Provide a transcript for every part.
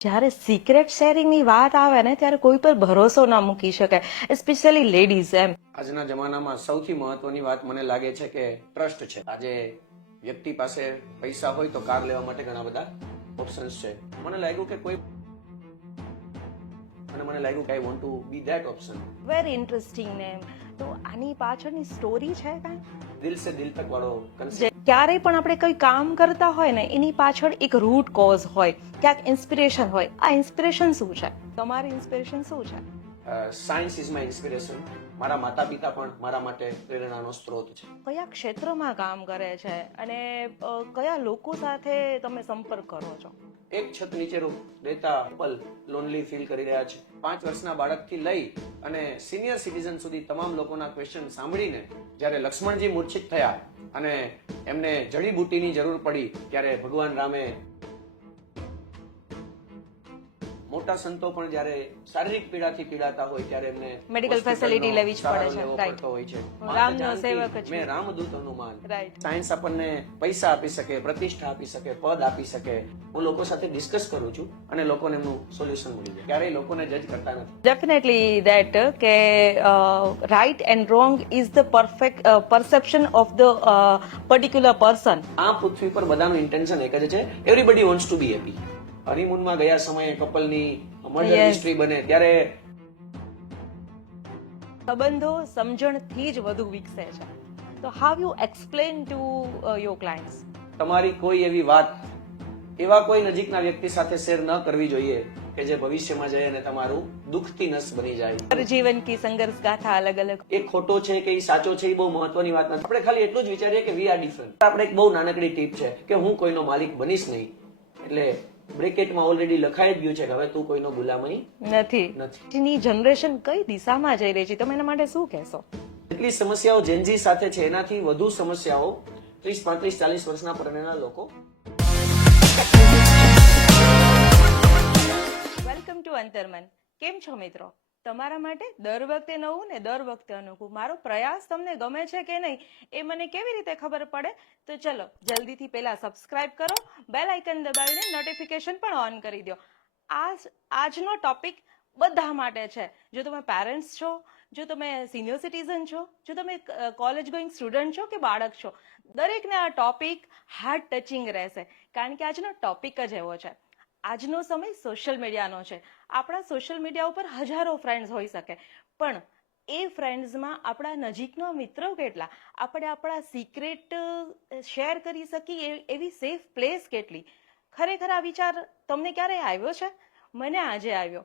જ્યારે સિક્રેટ શેરિંગની વાત આવે ને ત્યારે કોઈ પર ભરોસો ના મૂકી શકાય, સ્પેશિયલી લેડીઝ. આજના જમાનામાં સૌથી મહત્વની વાત મને લાગે છે કે ટ્રસ્ટ છે. આજે વ્યક્તિ પાસે પૈસા હોય તો કાર લેવા માટે ઘણા બધા ઓપ્શન્સ છે. મને લાગ્યું કે I want to be that option. Very interesting name. તો આની પાછળની સ્ટોરી છે કાંઈ? દિલ સે દિલ તક વાળો કન્સેપ્ટ. ક્યારેય પણ આપણે કોઈ કામ કરતા હોય ને એની પાછળ એક રૂટ કોઝ હોય, ક્યાંક ઇન્સ્પિરેશન હોય. આ ઇન્સ્પિરેશન શું છે? તમારી ઇન્સ્પિરેશન શું છે? Science is my inspiration. મારા માતા પિતા પણ મારા માટે પ્રેરણાનો સ્ત્રોત છે. કયા ક્ષેત્રમાં કામ કરે છે અને કયા લોકો સાથે તમે સંપર્ક કરો છો? એક છત નીચે રહેતા કપલ લોનલી ફીલ કરી રહ્યા છે. 5 વર્ષના બાળકથી લઈ અને સિનિયર સિટીઝન સુધી તમામ લોકોના ક્વેશ્ચન સાંભળીને જ્યારે લક્ષ્મણજી મૂર્છિત થયા અને એમને જડીબુટ્ટીની જરૂર પડી ત્યારે ભગવાન રામે, મોટા સંતો પણ જ્યારે શારીરિક પીડાથી પીડાતા હોય ત્યારે એમને મેડિકલ ફેસિલિટી લેવી જ પડે છે. રાઈટ હોય છે. રામનો સેવક જ મેં રામદૂત અનુમાન. રાઈટ. સાયન્સ આપણને પૈસા આપી શકે, પ્રતિષ્ઠા આપી શકે, પદ આપી શકે. હું લોકો સાથે ડિસ્કસ કરું છું અને લોકોને એમનું સોલ્યુશન મળી જાય. ક્યારેય લોકોને જજ કરતા નથી. ડેફિનેટલી ધેટ કે right and wrong is the perfect perception of the particular person. આ પૃથ્વી પર બધાનું ઇન્ટેન્શન એક જ છે, everybody wants to be happy. હનીમૂનમાં ગયા સમયે કપલની મર્ડર હિસ્ટ્રી બને ત્યારે સંબંધો સમજણથી જ વધુ વિકસે છે. તો how you explain to your clients? તમારી કોઈ એવી વાત એવા કોઈ નજીકના વ્યક્તિ સાથે શેર ન કરવી જોઈએ કે જે ભવિષ્યમાં જઈ અને તમારું દુઃખથી નસ બની જાય. જીવન કી સંઘર્ષ ગાથા અલગ અલગ. એ ખોટો છે કે એ સાચો છે એ બહુ મહત્વની વાત નથી. આપણે ખાલી એટલું જ વિચારીએ કે વી આર ડિફરન્ટ. આપણે એક બહુ નાનકડી ટીપ છે કે હું કોઈનો માલિક બનીશ નહીં. એટલે બ્રેકેટમાં ઓલરેડી લખાઈ જ ગયું છે કે હવે તું કોઈનો ગુલામ નથી. ની જનરેશન કઈ દિશામાં જઈ રહી છે, તમે એના માટે શું કહેશો? એટલી સમસ્યાઓ જેનજી સાથે છે એનાથી વધુ સમસ્યાઓ 30, 35, 40 વર્ષના પરણેલા લોકો. Welcome to Antarman. કેમ છો મિત્રો? તમારા માટે દર વખતે નવું ને દર વખતે અનુકૂળ. મારો પ્રયાસ તમને ગમે છે કે નહીં એ મને કેવી રીતે ખબર પડે? તો ચલો જલ્દીથી પહેલા સબસ્ક્રાઇબ કરો, બેલ આઇકન દબાવીને નોટિફિકેશન પણ ઓન કરી દો. આજનો ટોપિક બધા માટે છે. જો તમે પેરેન્ટ્સ છો, જો તમે સિનિયર સિટીઝન છો, જો તમે કોલેજ ગોઈંગ સ્ટુડન્ટ છો કે બાળક છો, દરેકને આ ટોપિક હાર્ટ ટચિંગ રહેશે. કારણ કે આજનો ટોપિક જ એવો છે. આજનો સમય સોશિયલ મીડિયાનો છે. આપણા સોશિયલ મીડિયા ઉપર હજારો ફ્રેન્ડ્સ હોઈ શકે, પણ એ ફ્રેન્ડ્સમાં આપણા નજીકના મિત્રો કેટલા? આપણે આપણા સિક્રેટ શેર કરી શકીએ એવી સેફ પ્લેસ કેટલી? ખરેખર આ વિચાર તમને ક્યારે આવ્યો છે? મને આજે આવ્યો.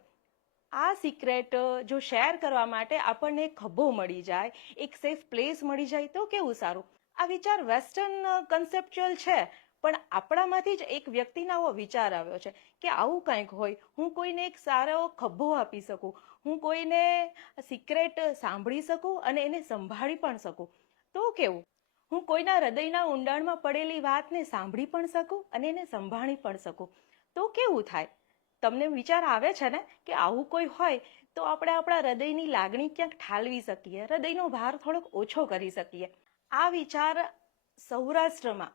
આ સિક્રેટ જો શેર કરવા માટે આપણને એક ખભો મળી જાય, એક સેફ પ્લેસ મળી જાય તો કેવું સારું. આ વિચાર વેસ્ટર્ન કન્સેપ્ચ્યુઅલ છે, પણ આપણામાંથી જ એક વ્યક્તિનો આવો વિચાર આવ્યો છે કે આવું કંઈક હોય, હું કોઈને એક સારો ખભો આપી શકું, હું કોઈને સિક્રેટ સાંભળી શકું અને એને સંભાળી પણ શકું. તો કેવું? હું કોઈના હૃદયના ઊંડાણમાં પડેલી વાતને સાંભળી પણ શકું અને એને સંભાળી પણ શકું. તો કેવું થાય? તમને વિચાર આવે છે ને કે આવું કોઈ હોય તો આપણે આપણા હૃદયની લાગણી ક્યાંક ઠાલવી શકીએ, હૃદયનો ભાર થોડોક ઓછો કરી શકીએ. આ વિચાર સૌરાષ્ટ્રમાં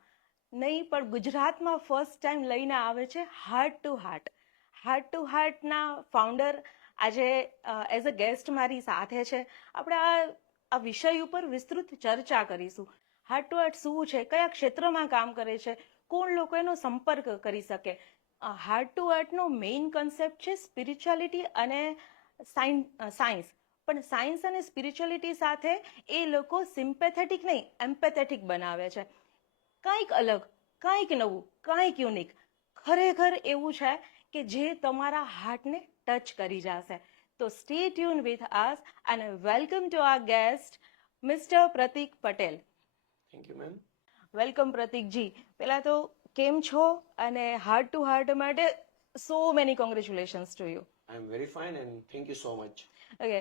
નહીં પણ ગુજરાતમાં ફર્સ્ટ ટાઈમ લઈને આવે છે heart to heart. Heart to હાર્ટના ફાઉન્ડર આજે એઝ અ ગેસ્ટ મારી સાથે છે. આપણે આ વિષય ઉપર વિસ્તૃત ચર્ચા કરીશું. હાર્ટ ટુ હાર્ટ શું છે, કયા ક્ષેત્રમાં કામ કરે છે, કોણ લોકો એનો સંપર્ક કરી શકે. હાર્ટ ટુ હાર્ટનો મેઇન કન્સેપ્ટ છે સ્પિરિચ્યુઆલિટી અને સાયન્સ. પણ સાયન્સ અને સ્પિરિચ્યુઆલિટી સાથે એ લોકો સિમ્પેથેટિક નહીં, એમ્પેથેટિક બનાવે છે. કંઈક અલગ, કંઈક નવું, કંઈક યુનિક. ખરેખર એવું છે કે જે તમારા હાર્ટને ટચ કરી જશે. તો સ્ટે ટ્યુન વિથ અસ અને welcome to our guest mister Pratik Patel. Thank you ma'am. Welcome પ્રતીકજી. પહેલા તો કેમ છો? અને હાર્ટ ટુ હાર્ટ માટે so many congratulations to you. I am very fine and thank you so much. Okay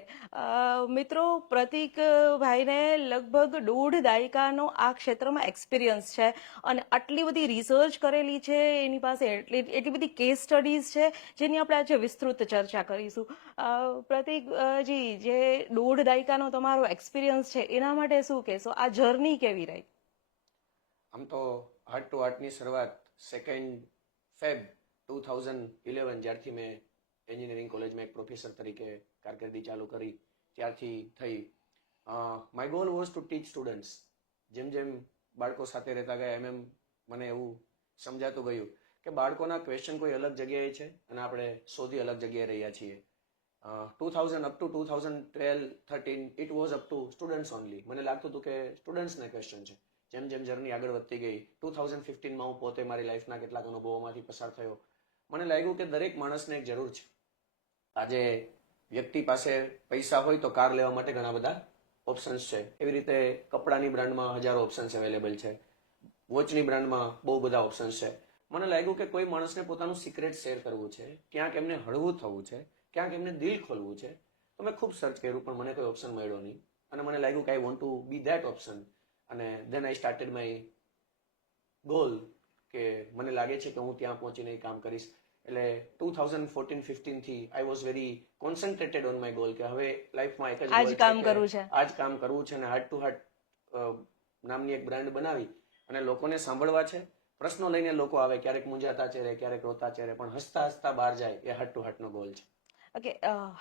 મિત્રો, પ્રતીક ભાઈને લગભગ 1.5 દાયકાનો આ ક્ષેત્રમાં એક્સપિરિયન્સ છે અને આટલી બધી રિસર્ચ કરેલી છે એની પાસે, એટલી બધી કેસ સ્ટડીઝ છે જેની આપણે આજે વિસ્તૃત ચર્ચા કરીશું. પ્રતીકજી, જે 1.5 દાયકાનો તમારો એક્સપિરિયન્સ છે એના માટે શું કહેશો? આ જર્ની કેવી રહી? આમ તો હાર્ટ ટુ હાર્ટની શરૂઆત 2 ફેબ 2011 જ્યારથી મેં એન્જિનિયરિંગ કોલેજમાં એક પ્રોફેસર તરીકે કારકિર્દી ચાલુ કરી ત્યારથી થઈ. My goal was to teach students. જેમ જેમ બાળકો સાથે રહેતા ગયા એમ મને એવું સમજાતું ગયું કે બાળકોના ક્વેશ્ચન કોઈ અલગ જગ્યાએ છે અને આપણે શોધી અલગ જગ્યાએ રહ્યા છીએ. 2000 up to 2012-13 it was up to students only. મને લાગતું હતું કે સ્ટુડન્ટ્સને ક્વેશ્ચન છે. જેમ જેમ જર્ની આગળ વધતી ગઈ 2015માં હું પોતે મારી લાઈફના કેટલાક અનુભવોમાંથી પસાર થયો. મને લાગ્યું કે દરેક માણસને એક જરૂર છે. આજે વ્યક્તિ પાસે પૈસા હોય તો કાર લેવા માટે ઘણા બધા ઓપ્શન્સ છે. એવી રીતે કપડાની બ્રાન્ડમાં હજારો ઓપ્શન્સ અવેલેબલ છે. વોચની બ્રાન્ડમાં બહુ બધા ઓપ્શન્સ છે. મને લાગ્યું કે કોઈ માણસને પોતાનું સિક્રેટ શેર કરવું છે, ક્યાંક એમને હળવું થવું છે, ક્યાંક એમને દિલ ખોલવું છે. તો મેં ખૂબ સર્ચ કર્યું પણ મને કોઈ ઓપ્શન મળ્યો નહીં અને મને લાગ્યું કે I want to be that option. અને દેન આઈ સ્ટાર્ટેડ માય ગોલ કે મને લાગે છે કે હું ત્યાં પહોંચીને કામ કરીશ. એટલે 2014-15 થી I was very concentrated on my goal કે હવે લાઈફમાં એક જ આજ કામ કરવું છે. આ જ કામ કરવું છે અને હાર્ટ ટુ હાર્ટ નામની એક બ્રાન્ડ બનાવી અને લોકોને સાંભળવા છે. પ્રશ્નો લઈને લોકો આવે, ક્યારેક મૂંઝાતા ચહેરે, ક્યારેક રોતા ચહેરે, પણ હસતા હસતા બહાર જાય એ હાર્ટ ટુ હાર્ટનો ગોલ છે. Okay,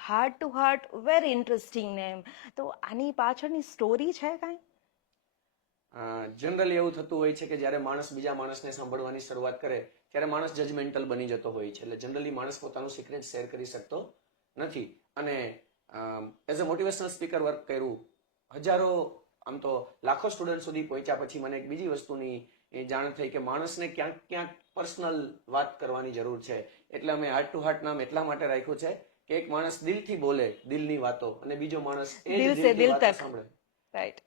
heart to heart, very interesting name. તો આની પાછળની સ્ટોરી છે કાંઈ? જનરલી એવું થતું હોય છે કે જ્યારે માણસ બીજા માણસને સાંભળવાની શરૂઆત કરે ત્યારે માણસ જજમેન્ટલ બની જતો હોય છે. એટલે જનરલી માણસ પોતાનું સિક્રેટ શેર કરી શકતો નથી. અને as a motivational speaker work કર્યું, હજારો આમ તો લાખો સ્ટુડન્ટ સુધી પહોંચ્યા પછી મને એક બીજી વસ્તુની જાણ થઈ કે માણસને ક્યાંક ક્યાંક પર્સનલ વાત કરવાની જરૂર છે. એટલે અમે હાર્ટ ટુ હાર્ટ નામ એટલા માટે રાખ્યું છે કે એક માણસ દિલથી બોલે દિલની વાતો અને બીજો માણસ એ જ દિલથી વાતો સાંભળે. રાઈટ.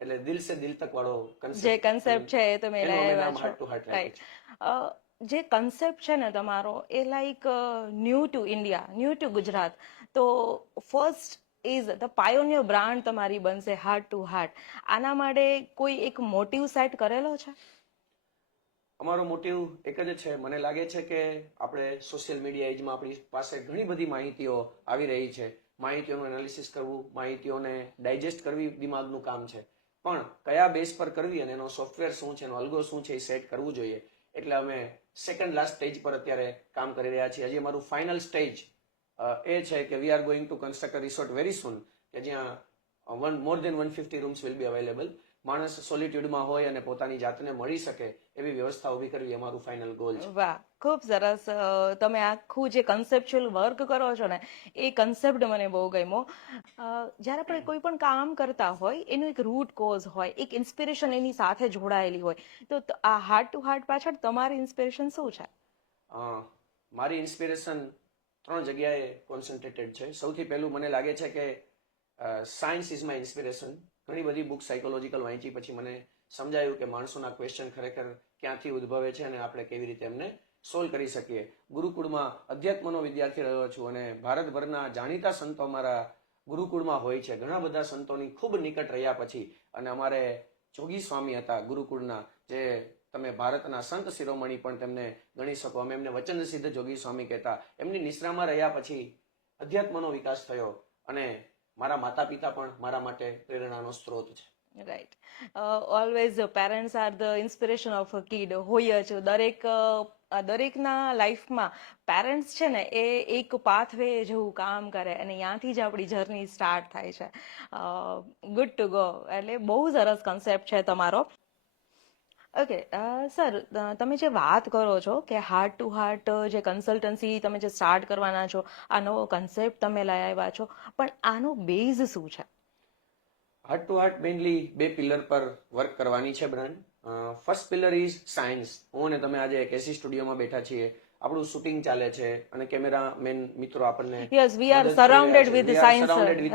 એટલે દિલ સે દિલ તક વાળો જે કન્સેપ્ટ છે એ તમે લાવ્યા છો. Heart to heart right. જે કન્સેપ્ટ છે ને તમારો એ like new to India, new to Gujarat. તો first is the pioneer brand તમારી બનશે હાર્ટ ટુ હાર્ટ. આના માટે કોઈ એક મોટિવ સેટ કરેલો છે? અમારો મોટિવ એક જ છે. મને લાગે છે કે આપણે સોશિયલ મીડિયા એજમાં આપણી પાસે ઘણી બધી માહિતીઓ આવી રહી છે. માહિતીઓનું એનાલિસિસ કરવું, માહિતીઓને ડાયજેસ્ટ કરવી દિમાગનું કામ છે. પણ કયા બેઝ પર કરવી અને એનો સોફ્ટવેર શું છે, એનો અલ્ગો શું છે એ સેટ કરવું જોઈએ. એટલે અમે સેકન્ડ લાસ્ટ સ્ટેજ પર અત્યારે કામ કરી રહ્યા છીએ. હજી અમારું ફાઇનલ સ્ટેજ એ છે કે we are going to construct a resort very soon કે જ્યાં more than 150 rooms will be available. માણસ સોલિટ્યુડમાં હોય અને પોતાની જાતને મળી શકે એવી વ્યવસ્થા ઊભી કરવી અમારું ફાઇનલ ગોલ છે. વાહ, ખૂબ સરસ. તમે આખું જે કન્સેપ્ચ્યુઅલ વર્ક કરો છો ને એ કન્સેપ્ટ મને બહુ ગમ્યો. જ્યારે આપણે કોઈ પણ કામ કરતા હોય એનું એક રૂટ કોઝ હોય, એક ઇન્સ્પિરેશન એની સાથે જોડાયેલી હોય. તો આ હાર્ટ ટુ હાર્ટ પાછળ તમારી ઇન્સ્પિરેશન શું છે? મારી ઇન્સ્પિરેશન 3 જગ્યાએ કોન્સન્ટ્રેટેડ છે. સૌથી પહેલું મને લાગે છે કે સાયન્સ ઇઝ માય ઇન્સ્પિરેશન. ઘણી બધી બુક સાયકોલોજીકલ વાંચી પછી મને સમજાયું કે માણસોના ક્વેશ્ચન ખરેખર ક્યાંથી ઉદ્ભવે છે અને આપણે કેવી રીતે એમને સોલ્વ કરી શકીએ. ગુરુકુળમાં અધ્યાત્મનો વિદ્યાર્થી રહ્યો છું અને ભારતભરના જાણીતા સંતો અમારા ગુરુકુળમાં હોય છે. ઘણા બધા સંતોની ખૂબ નિકટ રહ્યા પછી અને અમારે જોગી સ્વામી હતા ગુરુકુળના, જે તમે ભારતના સંત શિરોમણી પણ તેમને ગણી શકો. અમે એમને વચન સિદ્ધ જોગી સ્વામી કહેતા. એમની નિશ્રામાં રહ્યા પછી અધ્યાત્મનો વિકાસ થયો અને મારા માતા પિતા પણ મારા માટે પ્રેરણાનો સ્ત્રોત છે. Right. Always parents are the inspiration of a kid. હોય જ દરેકના લાઈફમાં પેરેન્ટ્સ છે ને એ એક પાથવે જેવું કામ કરે અને ત્યાંથી જ આપણી જર્ની સ્ટાર્ટ થાય છે. Good to go. એટલે બહુ સરસ કન્સેપ્ટ છે તમારો. ઓકે સર, તમે જે વાત કરો છો કે હાર્ટ ટુ હાર્ટ જે કન્સલ્ટન્સી તમે જે સ્ટાર્ટ કરવાના છો, આ નવો કન્સેપ્ટ તમે લઈ આવ્યા છો, પણ આનો બેઝ શું છે? Heart to heart mainly 2 pillar પર વર્ક કરવાની છે brand. First pillar is science. હું અને તમે આજે એક એસી સ્ટુડિયોમાં બેઠા છીએ, આપણું શૂટિંગ ચાલે છે અને કેમેરામેન મિત્રો આપણને yes, we are surrounded with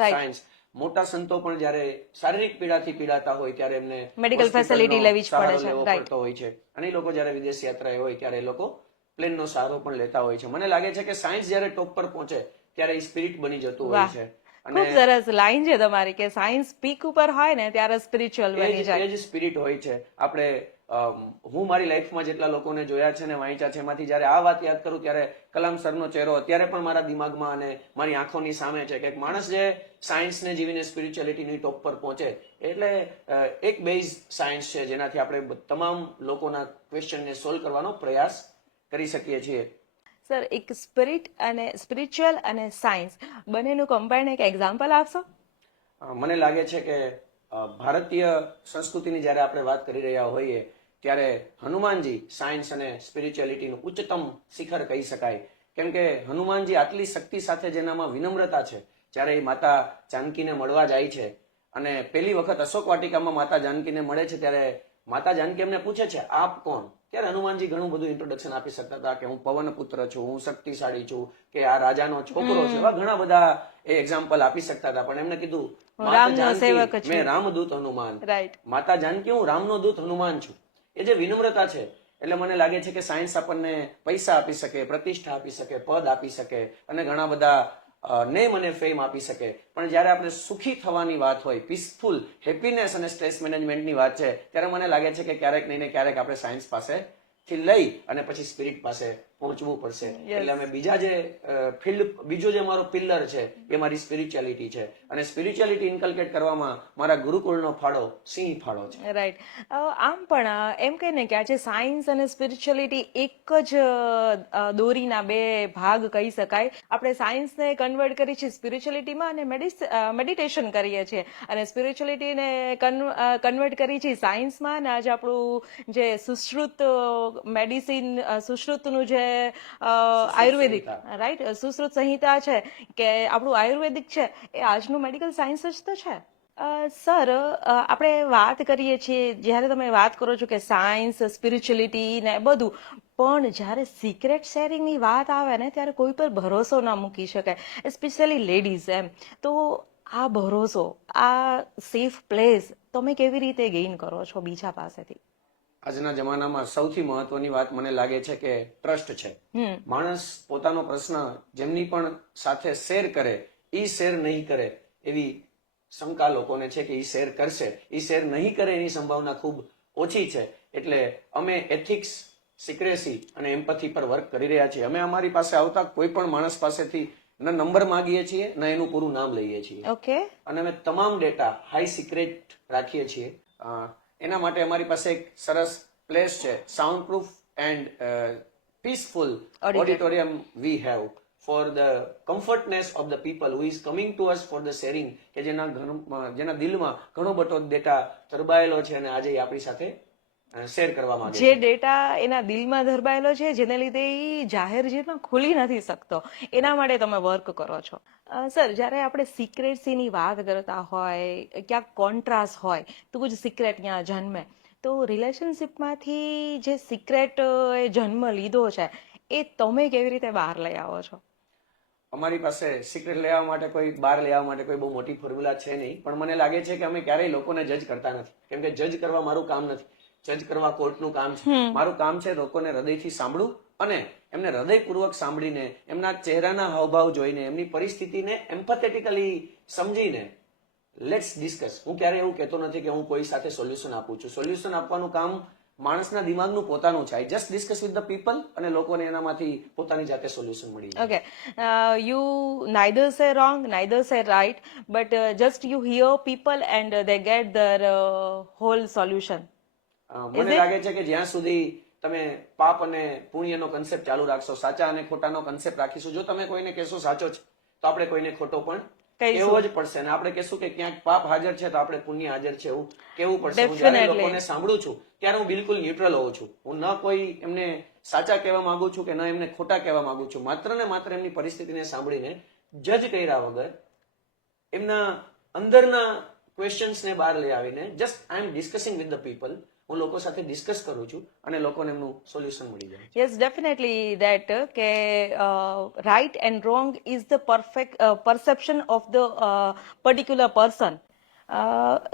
science. મોટા સંતો પણ જ્યારે શારીરિક પીડાથી પીડાતા હોય ત્યારે એમને મેડિકલ ફેસિલિટી લેવી જ પડે છે. લેવો પડતો હોય છે. અને એ લોકો જ્યારે વિદેશ યાત્રાએ હોય ત્યારે એ લોકો પ્લેનનો સહારો પણ લેતા હોય છે. મને લાગે છે કે સાયન્સ જ્યારે ટોપ પર પહોંચે ત્યારે એ સ્પિરિટ બની જતું હોય છે. ખૂબ સરસ લાઈન છે તમારી કે સાયન્સ પીક ઉપર હોય ને ત્યારે સ્પિરિચ્યુઅલ બની જાય. એ જ સ્પિરિટ હોય છે. આપણે હું મારી લાઈફમાં જેટલા લોકોને જોયા છે ને વાંચ્યા છે એમાંથી જ્યારે આ વાત યાદ કરું ત્યારે કલામ સરનો ચહેરો અત્યારે પણ મારા દિમાગમાં અને મારી આંખોની સામે છે કે એક માણસ જે સાયન્સને જીવીને સ્પિરિચ્યુઅલિટીની ટોપ પર પહોંચે. એટલે એક બેઝ સાયન્સ છે જેનાથી આપણે તમામ લોકોના ક્વેશ્ચનને સોલ્વ કરવાનો પ્રયાસ કરી શકીએ છીએ. સર, એક સ્પિરિચ્યુઅલ અને સાયન્સ બંનેનું કમ્બાઇન્ડ એક એક્ઝામ્પલ આપશો? મને લાગે છે કે ભારતીય સંસ્કૃતિની જ્યારે આપણે વાત કરી રહ્યા હોઈએ ત્યારે હનુમાનજી સાયન્સ અને સ્પિરિચ્યુઆલિટીનું ઉચ્ચતમ શિખર કહી શકાય. કેમ કે હનુમાનજી આટલી શક્તિ સાથે જેનામાં વિનમ્રતા છે, જ્યારે એ માતા જાનકીને મળવા જાય છે અને પહેલી વખત અશોક વાટિકામાં માતા જાનકીને મળે છે ત્યારે માતા જાનકી એમને પૂછે છે આપ કોણ? ત્યારે હનુમાનજી ઘણું બધું ઇન્ટ્રોડક્શન આપી શકતા હતા કે હું પવન પુત્ર છું, હું શક્તિશાળી છું, કે આ રાજાનો છોકરો છે. એવા ઘણા બધા એ એક્ઝામ્પલ આપી શકતા હતા, પણ એમને કીધું માતા રામનો સેવક જાનકી છું. મેં રામદૂત હનુમાન. રાઈટ. માતા જાનકી હું રામનો દૂત હનુમાન છું. એ જે વિનમ્રતા છે, એટલે મને લાગે છે કે સાયન્સ આપણને પૈસા આપી શકે, પ્રતિષ્ઠા આપી શકે, પદ આપી શકે અને ઘણા બધા નેમ અને ફેમ આપી શકે, પણ જ્યારે આપણે સુખી થવાની વાત હોય, પીસફુલ હેપીનેસ અને સ્ટ્રેસ મેનેજમેન્ટની વાત છે, ત્યારે મને લાગે છે કે ક્યારેક નહીં ને ક્યારેક આપણે સાયન્સ પાસેથી લઈ અને પછી સ્પિરિટ પાસે પહોંચવું પડશે. એટલે અમે બીજો જે મારો પિલ્લર છે એ મારી સ્પિરિચ્યુઆલિટી છે અને સ્પિરિચ્યુઆલિટી ઇન્કલ્કેટ કરવામાં મારા ગુરુકુળનો ફાળો સિંહ ફાળો છે. રાઈટ. આમ પણ એમ કહે ને કે આજે સાયન્સ અને સ્પિરિચ્યુઅલિટી એક જ દોરીના બે ભાગ કહી શકાય. આપણે સાયન્સને કન્વર્ટ કરી છે સ્પિરિચ્યુઅલિટીમાં અને મેડિટેશન કરીએ છીએ, અને સ્પિરિચ્યુઅલિટીને કન્વર્ટ કરી છે સાયન્સમાં. અને આજે આપણું જે સુશ્રુત મેડિસિન, સુશ્રુતનું જે આયુર્વેદિક, રાઈટ, સુશ્રુત સંહિતા છે કે આપણું આયુર્વેદિક છે, એ આજનું મેડિકલ સાયન્સ જ તો છે. સર, આપણે વાત કરીએ છીએ, જ્યારે તમે વાત કરો છો કે સાયન્સ, સ્પિરિચ્યુઅલિટી ને બધું, પણ જ્યારે સિક્રેટ શેરિંગની વાત આવે ને ત્યારે કોઈ પર ભરોસો ના મૂકી શકાય, એસ્પેશિયલી લેડીઝ. એમ તો આ ભરોસો, આ સેફ પ્લેસ તમે કેવી રીતે ગેઇન કરો છો બીજા પાસેથી? આજના જમાનામાં સૌથી મહત્વની વાત મને લાગે છે કે ટ્રસ્ટ છે. માણસ પોતાનો પ્રશ્ન જેમની પણ સાથે શેર કરે, ઈ શેર નહીં કરે એવી શંકા લોકોને છે કે ઈ શેર કરશે. ઈ શેર નહીં કરે એની સંભાવના ખૂબ ઓછી છે. એટલે અમે એથિક્સ, સિક્રેસી અને એમ્પથી પર વર્ક કરી રહ્યા છીએ. અમે અમારી પાસે આવતા કોઈ પણ માણસ પાસેથી ન નંબર માંગીએ છીએ, ન એનું પૂરું નામ લઈએ છીએ. ઓકે. અને અમે તમામ ડેટા હાઈ સિક્રેટ રાખીએ છીએ. એના માટે અમારી પાસે એક સરસ પ્લેસ છે, sound proof and peaceful auditorium we have for the comfortness of the people who is coming to us for the sharing, કે જેના દિલમાં ઘણો બધો ડેટા ધરબાયેલો છે અને આજે આપણી સાથે શેર કરવા માંગે છે. જે ડેટા એના દિલમાં ધરબાયેલો છે, જેને લીધે એ જાહેર જીવનમાં ખુલી નથી શકતો, એના માટે તમે વર્ક કરો છો. સર, જ્યારે આપણે સિક્રેટસીની વાત કરતા હોય, ક્યાંક કોન્ટ્રાસ્ટ હોય, તો કુછ સિક્રેટ ત્યાં જન્મે, તો રિલેશનશિપમાંથી જે સિક્રેટ જન્મ લીધો છે એ તમે કેવી રીતે બહાર લઈ આવો છો? અમારી પાસે સિક્રેટ લેવા માટે બહાર લેવા માટે કોઈ બહુ મોટી ફોર્મ્યુલા છે નહીં, પણ મને લાગે છે કે અમે ક્યારેય લોકોને જજ કરતા નથી. કેમ કે જજ કરવા મારું કામ નથી, જજ કરવા કોર્ટનું કામ છે. મારું કામ છે લોકોને હૃદયથી સાંભળવું અને એમને હૃદયપૂર્વક સાંભળીને, એમના ચહેરાના હાવભાવ જોઈને, એમની પરિસ્થિતિને એમ્પેથેટિકલી સમજીને લેટ્સ ડિસ્કસ. હું ક્યારે એવું કહેતો નથી કે હું કોઈ સાથે સોલ્યુશન આપું છું. સોલ્યુશન આપવાનું કામ માણસના દિમાગનું પોતાનું છે. I just discuss with the people અને લોકોને એનામાંથી પોતાની જાતે સોલ્યુશન મળી જાય. Okay, you neither say wrong, neither say right, but just you hear people and they get their whole solution. મને લાગે છે કે જ્યાં સુધી તમે પાપ અને પુણ્યનો કન્સેપ્ટ ચાલુ રાખશો, સાચા અને ખોટાનો કન્સેપ્ટ રાખીશું, જો તમે કોઈને કહેશો સાચો છે તો આપણે કોઈને ખોટો પણ કહેવો જ પડશે. અને આપણે કહેશું કે ક્યાંક પાપ હાજર છે તો આપણે પુણ્ય હાજર છે એવું કહેવું પડશે. હું જ્યારે લોકોને સાંભળું છું ત્યારે હું બિલકુલ ન્યુટ્રલ હોઉં છું. હું ન કોઈ એમને સાચા કહેવા માંગુ છું કે ન એમને ખોટા કહેવા માંગુ છું. માત્ર ને માત્ર એમની પરિસ્થિતિને સાંભળીને જજ કર્યા વગર એમના અંદરના ક્વેશ્ચન્સને બહાર લઈ આવીને just I am discussing with the people. હું લોકો સાથે ડિસ્કસ કરું છું અને લોકોને એમનું સોલ્યુશન મળી જાય. Yes, definitely that કે right and wrong is the perfect perception of the particular person.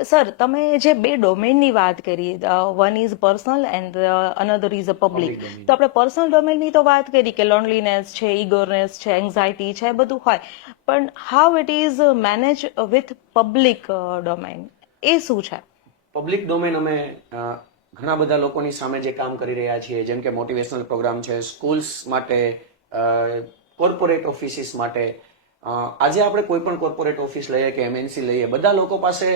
Sir, તમે જે બે ડોમેનની વાત કરી, one is personal and another is a public. તો આપણે પર્સનલ ડોમેનની તો વાત કરી કે લોનલીનેસ છે, ઇગોરનેસ છે, એન્ઝાયટી છે, બધું હોય, પણ how it is manage with public domain, એ શું છે? પબ્લિક ડોમેન અમે ઘણા બધા લોકોની સામે જે કામ કરી રહ્યા છીએ, જેમ કે મોટિવેશનલ પ્રોગ્રામ છે, સ્કૂલ્સ માટે, કોર્પોરેટ ઓફિસીસ માટે. આજે આપણે કોઈ પણ કોર્પોરેટ ઓફિસ લઈએ કે એમએનસી લઈએ, બધા લોકો પાસે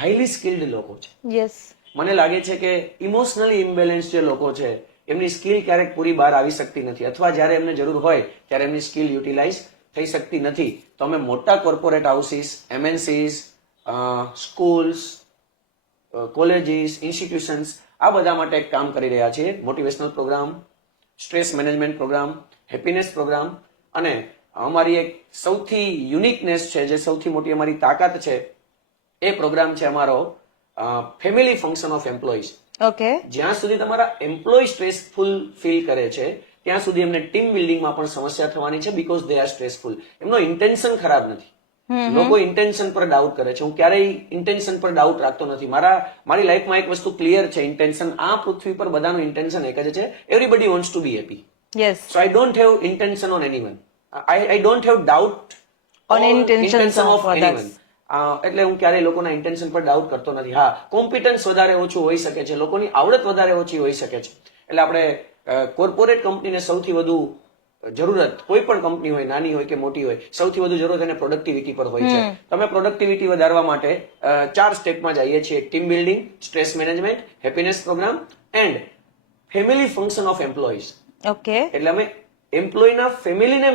હાઈલી સ્કિલ્ડ લોકો છે. યસ. મને લાગે છે કે ઇમોશનલી ઇમ્બેલેન્સ જે લોકો છે એમની સ્કિલ ક્યારેક પૂરી બહાર આવી શકતી નથી, અથવા જ્યારે એમને જરૂર હોય ત્યારે એમની સ્કિલ યુટિલાઇઝ થઈ શકતી નથી. તો અમે મોટા corporate houses, MNCs, schools, colleges, institutions આ બધા માટે એક કામ કરી રહ્યા છીએ. Motivational programme, stress management programme, happiness programme, અને અમારી એક સૌથી યુનિકનેસ છે, જે સૌથી મોટી અમારી તાકાત છે, એ પ્રોગ્રામ છે અમારો family function of employees. Okay. જ્યાં સુધી તમારા એમ્પ્લોય સ્ટ્રેસફુલ ફીલ કરે છે ત્યાં સુધી એમને ટીમ બિલ્ડિંગમાં પણ સમસ્યા થવાની છે, બીકોઝ દે આર સ્ટ્રેસફુલ. એમનો ઇન્ટેન્શન ખરાબ નથી. લોકો ઇન્ટેન્શન પર ડાઉટ કરે છે. હું ક્યારેય ઇન્ટેન્શન પર ડાઉટ રાખતો નથી. મારી લાઈફમાં એક વસ્તુ ક્લિયર છે, ઇન્ટેન્શન, આ પૃથ્વી પર બધાનું ઇન્ટેન્શન એક જ છે, everybody wants to be happy. Yes. So I don't have intention on anyone. I don't have doubt On intentions of others. anyone. એટલે હું ક્યારેય લોકોના ઇન્ટેન્શન પર ડાઉટ કરતો નથી. હા, કોમ્પિટન્સ વધારે ઓછું હોઈ શકે છે, લોકોની આવડત વધારે ઓછી હોઈ શકે છે. એટલે આપણે કોર્પોરેટ કંપનીને સૌથી વધુ જરૂરત, કોઈ પણ કંપની હોય, નાની હોય કે મોટી હોય, સૌથી વધુ જરૂરત એને પ્રોડક્ટિવિટી પર હોય છે. તમે પ્રોડક્ટિવિટી વધારવા માટે 4 સ્ટેપમાં જઈએ છીએ: team building, stress management, happiness programme and family function of employees. Okay. એટલે અમે એમ્પ્લોયના ફેમિલીને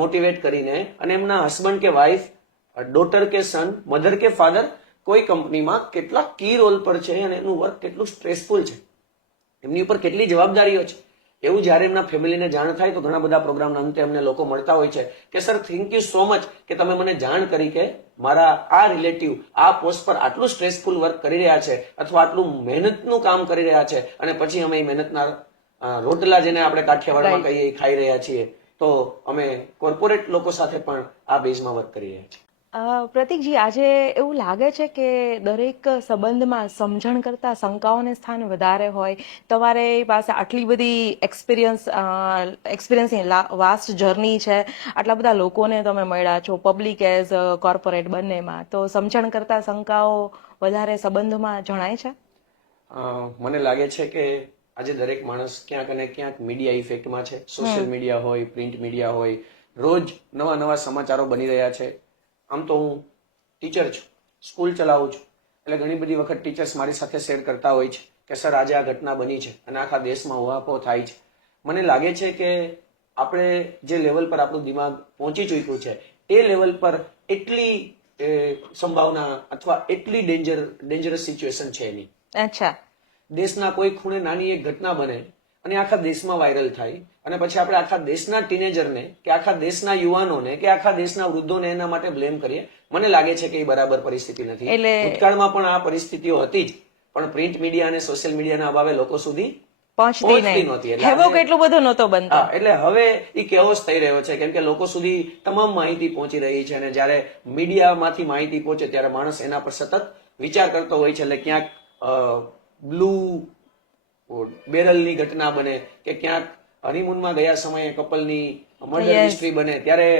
મોટિવેટ કરીને અને એમના હસબન્ડ કે વાઇફ, ડોટર કે સન, મધર કે ફાધર કોઈ કંપનીમાં કેટલા કી રોલ પર છે અને એનું વર્ક કેટલું સ્ટ્રેસફુલ છે, એમની ઉપર કેટલી જવાબદારીઓ છે, એવું જ્યારે એમના ફેમિલીને જાણ થાય તો ઘણા બધા પ્રોગ્રામના અંતે અમને લોકો મળતા હોય છે કે sir, thank you so much કે તમે મને જાણ કરી કે મારા આ રિલેટિવ આ પોસ્ટ પર આટલું સ્ટ્રેસફુલ વર્ક કરી રહ્યા છે અથવા આટલું મહેનતનું કામ કરી રહ્યા છે, અને પછી અમે એ મહેનતના રોટલા, જેને આપણે કાઠિયાવાડમાં કહીએ, એ ખાઈ રહ્યા છીએ. તો અમે કોર્પોરેટ લોકો સાથે પણ આ બેઝમાં વર્ક કરી રહ્યા છીએ. પ્રતીકજી, આજે એવું લાગે છે કે દરેક સંબંધમાં સમજણ કરતા શંકાઓને સ્થાન વધારે હોય. તમારી પાસે આટલી બધી એક્સપિરિયન્સની વાસ્ટ જર્ની છે, આટલા બધા લોકોને તમે મળ્યા છો, પબ્લિક એઝ કોર્પોરેટ બંનેમાં, તો સમજણ કરતા શંકાઓ વધારે સંબંધમાં જણાય છે? મને લાગે છે કે આજે દરેક માણસ ક્યાંક અને ક્યાંક મીડિયા ઇફેક્ટમાં છે. સોશિયલ મીડિયા હોય, પ્રિન્ટ મીડિયા હોય, રોજ નવા નવા સમાચારો બની રહ્યા છે. આમ તો હું ટીચર છું, સ્કૂલ ચલાવું છું, એટલે ઘણી બધી વખત ટીચર્સ મારી સાથે શેર કરતા હોય છે કે સર, આજે આ ઘટના બની છે અને આખા દેશમાં ઉહાપોહ થાય છે. મને લાગે છે કે આપણે જે લેવલ પર આપણું દિમાગ પહોંચી ચૂક્યું છે એ લેવલ પર એટલી સંભાવના અથવા એટલી ડેન્જરસ સિચ્યુએશન છે નહીં. અચ્છા. દેશના કોઈ ખૂણે નાની એક ઘટના બને અને આખા દેશમાં વાયરલ થાય, અને પછી આપણે આખા દેશના ટીનેજરને કે આખા દેશના યુવાનોને કે આખા દેશના વૃદ્ધોને એના માટે બ્લેમ કરીએ, મને લાગે છે કે એ બરાબર પરિસ્થિતિ નથી. ભૂતકાળમાં પણ આ પરિસ્થિતિઓ હતી જ, પણ પ્રિન્ટ મીડિયા અને સોશિયલ મીડિયાના અભાવે લોકો સુધી પહોંચતી નહોતી. એટલો બધો નહોતો બનતો. એટલે હવે એ કેઓસ થઈ રહ્યો છે, કેમ કે લોકો સુધી તમામ માહિતી પહોંચી રહી છે, અને જ્યારે મીડિયામાંથી માહિતી પહોંચે ત્યારે માણસ એના પર સતત વિચાર કરતો હોય છે. એટલે ક્યાંક બ્લુ બેરલની ઘટના બને કે ક્યાંક હનીમૂનમાં ગયા સમયે કપલની મર્ડર હિસ્ટ્રી બને, ત્યારે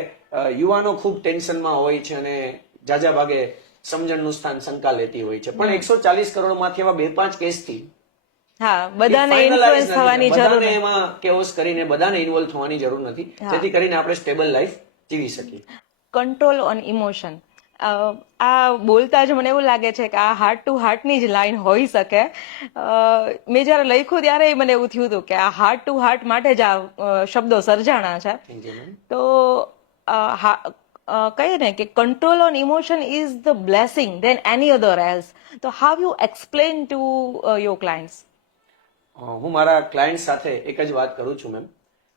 યુવાનો ખૂબ ટેન્શનમાં હોય છે અને જાજા ભાગે સમજણનું સ્થાન શંકા લેતી હોય છે. પણ 140 કરોડમાંથી એવા 2-5 કેસથી બધાને ઇન્ફ્લુઅન્સ થવાની જરૂર નથી, એમાં કેઓસ કરીને બધાને ઇન્વોલ્વ થવાની જરૂર નથી, જેથી કરીને આપણે સ્ટેબલ લાઈફ જીવી શકીએ. કંટ્રોલ ઓન ઇમોશન, આ બોલતા જ મને એવું લાગે છે કે આ હાર્ટ ટુ હાર્ટની જ લાઈન હોઈ શકે. મેં જયારે લખ્યું ત્યારે મને એવું થયું હતું કે આ હાર્ટ ટુ હાર્ટ માટે જ આ શબ્દો સર્જાણા છે. તો કહીએ ને કે control on emotion is the blessing than any other else. તો how you explain to your clients? હું મારા ક્લાયન્ટ સાથે એક જ વાત કરું છું મેમ,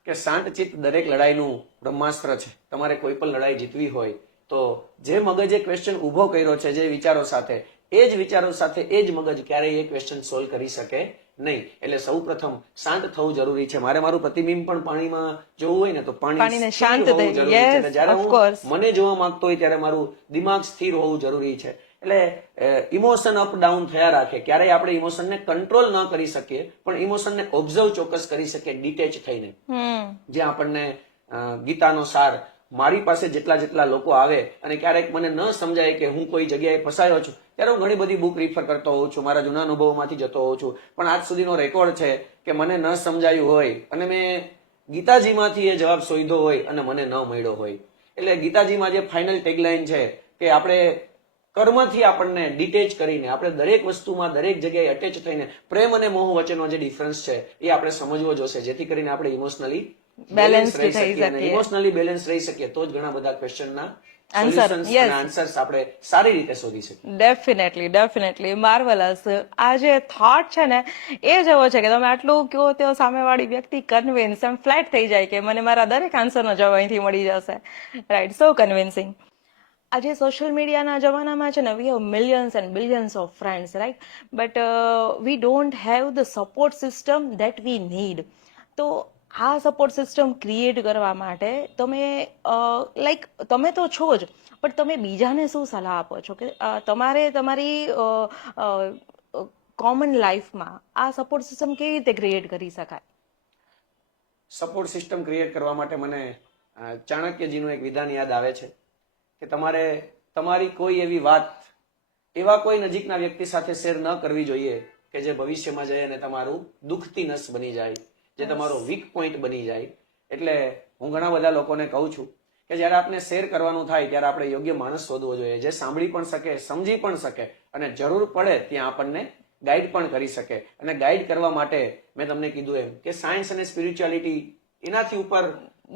કે શાંતચિત્ત દરેક લડાઈનું બ્રહ્માસ્ત્ર છે. તમારે કોઈ પણ લડાઈ જીતવી હોય તો જે મગજે ક્વેશ્ચન ઉભો કર્યો છે, જે વિચારો સાથે, એ જ વિચારો સાથે એ જ મગજ ક્યારેય એ ક્વેશ્ચન સોલ્વ કરી શકે નહીં. એટલે સૌ પ્રથમ શાંત થવું જરૂરી છે. મારું પ્રતિબિંબ પણ પાણીમાં જોવું હોય ને તો પાણીને શાંત હોવું જરૂરી છે. જ્યારે હું મને જોવા માંગતો હોય ત્યારે મારું દિમાગ સ્થિર હોવું જરૂરી છે. એટલે ઇમોશન અપ ડાઉન થયા રાખે. ક્યારેય આપણે ઇમોશનને કંટ્રોલ ન કરી શકીએ, પણ ઇમોશનને ઓબ્ઝર્વ ચોક્કસ કરી શકીએ ડિટેચ થઈને. જે આપણને ગીતાનો સાર, મારી પાસે જેટલા લોકો આવે અને ક્યારેક મને ન સમજાય કે હું કોઈ જગ્યાએ ફસાયો છું, ત્યારે હું ઘણી બધી બુક રીફર કરતો હોઉં છું, મારા જૂના અનુભવોમાંથી જતો હોઉં છું. પણ આજ સુધીનો રેકોર્ડ છે કે મને ન સમજાયું હોય અને મેં ગીતાજીમાંથી એ જવાબ શોધ્યો હોય અને મને ન મળ્યો હોય. એટલે ગીતાજીમાં જે ફાઇનલ ટેગલાઇન છે કે આપણે કર્મથી આપણને ડિટેચ કરીને આપણે દરેક વસ્તુમાં દરેક જગ્યાએ અટેચ થઈને પ્રેમ અને મોહ વચ્ચેનો જે ડિફરન્સ છે એ આપણે સમજવો જોશે, જેથી કરીને આપણે ઇમોશનલી બેલેન્સ રહી શકીએ અને ઇમોશનલી બેલેન્સ રહી શકીએ તો જ ઘણા બધા ક્વેશ્ચનના સોલ્યુશન્સ અને આન્સર્સ આપણે સારી રીતે શોધી શકીએ. Definitely marvellous. આ જે થોટ છે ને એ જ એવો છે કે તમે આટલું કહો તો સામેવાળી વ્યક્તિ કન્વિન્સ એમ ફ્લેટ થઈ જાય કે મને મારા દરેક આન્સરનો જવાબ અહીંથી મળી જશે. રાઈટ, સો કન્વિન્સિંગ. આજે સોશિયલ મીડિયાના જમાનામાં છે ને we have millions and billions of friends, right, but we don't have the support system that we need. તો આ સપોર્ટ સિસ્ટમ ક્રિએટ કરવા માટે તમે લાઈક તમે તો છો જ, પણ તમે બીજાને શું સલાહ આપો છો કે તમારે તમારી કોમન લાઈફમાં આ સપોર્ટ સિસ્ટમ કેવી રીતે ક્રિએટ કરી શકાય? સપોર્ટ સિસ્ટમ ક્રિએટ કરવા માટે મને ચાણક્યજીનું એક વિધાન યાદ આવે છે કે તમારે તમારી કોઈ એવી વાત એવા કોઈ નજીકના વ્યક્તિ સાથે શેર ન કરવી જોઈએ કે જે ભવિષ્યમાં જઈ અને તમારું દુખતી નસ બની જાય, જે તમારો વીક પોઈન્ટ બની જાય. એટલે હું ઘણા બધા લોકોને કહું છું કે જ્યારે આપણે શેર કરવાનું થાય ત્યારે આપણે યોગ્ય માણસ શોધવો જોઈએ, જે સાંભળી પણ શકે, સમજી પણ શકે અને જરૂર પડે ત્યાં આપણને ગાઈડ પણ કરી શકે. અને ગાઈડ કરવા માટે મેં તમને કીધું એમ કે સાયન્સ અને સ્પિરિચ્યુઆલિટી એનાથી ઉપર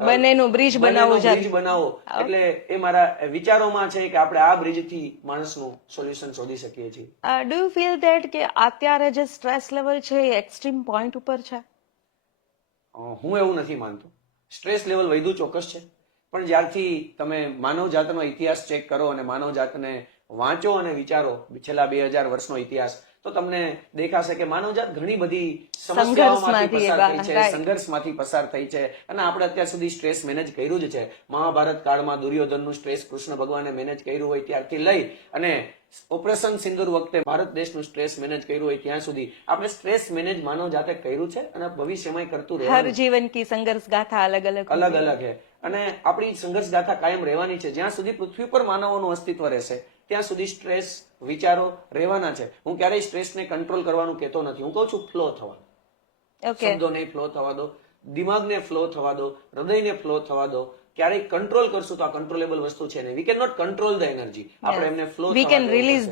બંનેનું બ્રિજ બનાવવું છે. બ્રિજ બનાવો એટલે એ મારા વિચારોમાં છે કે આપણે આ બ્રિજથી માણસનું સોલ્યુશન શોધી શકીએ છીએ. ડુ યુ ફીલ ધેટ કે અત્યારે જે સ્ટ્રેસ લેવલ છે એ એક્સ્ટ્રીમ પોઈન્ટ ઉપર છે? હું એવું નથી માનતો. સ્ટ્રેસ લેવલ વધુ ચોક્કસ છે, પણ જ્યારથી તમે માનવ જાતનો ઇતિહાસ ચેક કરો અને માનવ જાતને વાંચો અને વિચારો છેલ્લા 2000 વર્ષનો ઇતિહાસ, તો તમને દેખાશે કે માનવજાત ઘણી બધી સમસ્યાઓમાંથી પસાર થઈ છે, સંઘર્ષમાંથી પસાર થઈ છે અને આપણે અત્યાર સુધી સ્ટ્રેસ મેનેજ કર્યું જ છે. મહાભારત કાળમાં દુર્યોધનનું સ્ટ્રેસ કૃષ્ણ ભગવાને મેનેજ કર્યું હોય ત્યારથી લઈ અને ઓપરેશન સિંદૂર વખતે ભારત દેશનું સ્ટ્રેસ મેનેજ કર્યું હોય ત્યાં સુધી આપણે સ્ટ્રેસ મેનેજ માનવ જાતે કર્યું છે અને ભવિષ્યમાં કરતું રહેવાનું. હર જીવન કી સંઘર્ષ ગાથા અલગ અલગ છે અને આપણી સંઘર્ષ ગાથા કાયમ રહેવાની છે. જ્યાં સુધી પૃથ્વી પર માનવોનું અસ્તિત્વ રહેશે ત્યાં સુધી સ્ટ્રેસ વિચારો રહેવાના છે. હું ક્યારેય સ્ટ્રેસને કંટ્રોલ કરવાનું કહેતો નથી. હું કહું છું ફ્લો થવાનું. શબ્દોને ફ્લો થવા દો, દિમાગને ફ્લો થવા દો, હૃદયને ફ્લો થવા દો. ક્યારેય કંટ્રોલ કરશું તો આ કંટ્રોલેબલ વસ્તુ છે ને. We can not control the energy. આપણે એમને flow we can release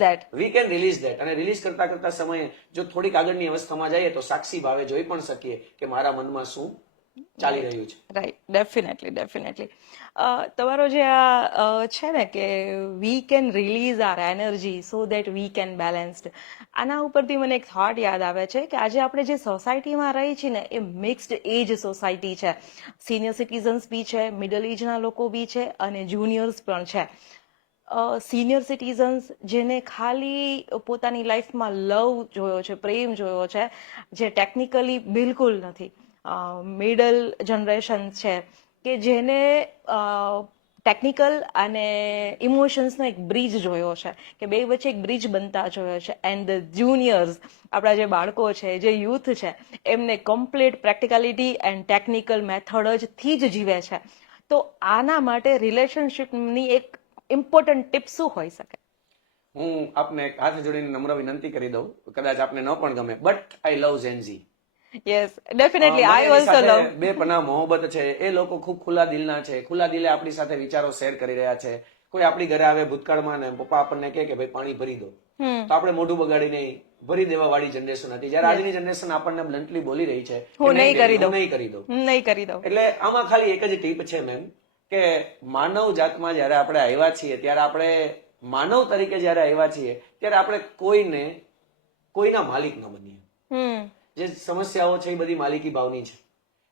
that. અને રિલીઝ કરતા સમયે જો થોડીક આગળની અવસ્થામાં જઈએ તો સાક્ષી ભાવે જોઈ પણ શકીએ કે મારા મનમાં શું ચાલી રહ્યું છે. Right, definitely. તમારો જે આ છે ને કે we can release our energy so that we can balanced, આના ઉપરથી મને એક થોટ યાદ આવે છે કે આજે આપણે જે સોસાયટીમાં રહી છીએ ને એ મિક્સ્ડ એજ સોસાયટી છે. સિનિયર સિટીઝન્સ બી છે, મિડલ એજના લોકો બી છે અને જુનિયર્સ પણ છે. સિનિયર સિટીઝન્સ જેને ખાલી પોતાની લાઈફમાં લવ જોયો છે, પ્રેમ જોયો છે, જે ટેકનિકલી બિલકુલ નથી. મિડલ જનરેશન છે કે જેને ટેકનિકલ અને ઇમોશન્સનો એક બ્રિજ જોયો છે કે બે વચ્ચે એક બ્રિજ બનતા જોયો છે. એન્ડ ધ જુનિયર્સ, આપણા જે બાળકો છે, જે યુથ છે, એમને કમ્પ્લીટ પ્રેક્ટિકાલિટી એન્ડ ટેકનિકલ મેથડ થી જ જીવે છે. તો આના માટે રિલેશનશિપની એક ઇમ્પોર્ટન્ટ ટિપ શું હોઈ શકે? હું આપને હાથ જોડીને નમ્ર વિનંતી કરી દઉં, કદાચ આપને ન પણ ગમે, but I love Gen Z. Yes, definitely. I also love. બે પના મોહબ્બત છે. એ લોકો ખૂબ ખુલ્લા દિલના છે, ખુલ્લા દિલે આપણી સાથે વિચારો શેર કરી રહ્યા છે. કોઈ આપણી ઘરે આવે ભૂતકાળમાં ને પપ્પા આપણને કહે કે ભાઈ પાણી ભરી દો, તો આપણે મોઢું બગાડીને ભરી દેવા વાળી જનરેશન હતી. જયારે આજની જનરેશન આપણને બ્લન્ટલી બોલી રહી છે હું નહીં કરી દઉં. એટલે આમાં ખાલી એક જ ટીપ છે મેમ કે માનવ જાતમાં જયારે આપણે આવ્યા છીએ ત્યારે આપણે માનવ તરીકે જયારે આવ્યા છીએ ત્યારે આપણે કોઈના માલિક ન બનીએ. જે સમસ્યાઓ છે એ બધી માલિકી ભાવની છે.